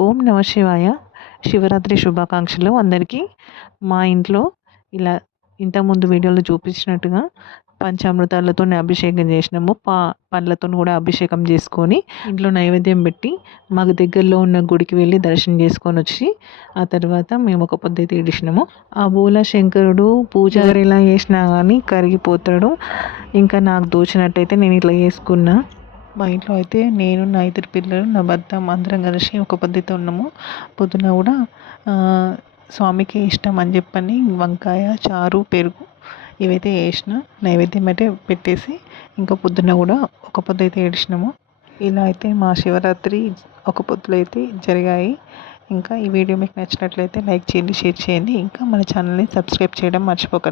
ఓం నమ శివాయ. శివరాత్రి శుభాకాంక్షలు అందరికీ. మా ఇంట్లో ఇలా ఇంతకుముందు వీడియోలో చూపించినట్టుగా పంచామృతాలతో అభిషేకం చేసినాము. పండ్లతో కూడా అభిషేకం చేసుకొని ఇంట్లో నైవేద్యం పెట్టి మాకు దగ్గరలో ఉన్న గుడికి వెళ్ళి దర్శనం చేసుకొని వచ్చి ఆ తర్వాత మేము ఒక పొద్దు తీడిసినాము. ఆ బోలా శంకరుడు పూజ ఎలా చేసినా కానీ కరిగిపోతాడు. ఇంకా నాకు దోచినట్టయితే నేను ఇట్లా చేసుకున్నా. మా ఇంట్లో అయితే నేను, నా ఇద్దరు పిల్లలు, నా భర్త అందరం కలిసి ఒక పొద్దుతో ఉన్నాము. పొద్దున కూడా స్వామికి ఇష్టం అని చెప్పని వంకాయ, చారు, పెరుగు ఇవైతే వేసిన నైవేద్యం అయితే పెట్టేసి ఇంకా పొద్దున్న కూడా ఒక పొద్దు అయితే ఏడిచినాము. ఇలా అయితే మా శివరాత్రి ఒక పొద్దులు అయితే జరిగాయి. ఇంకా ఈ వీడియో మీకు నచ్చినట్లయితే లైక్ చేయండి, షేర్ చేయండి. ఇంకా మన ఛానల్ని సబ్స్క్రైబ్ చేయడం మర్చిపోకండి.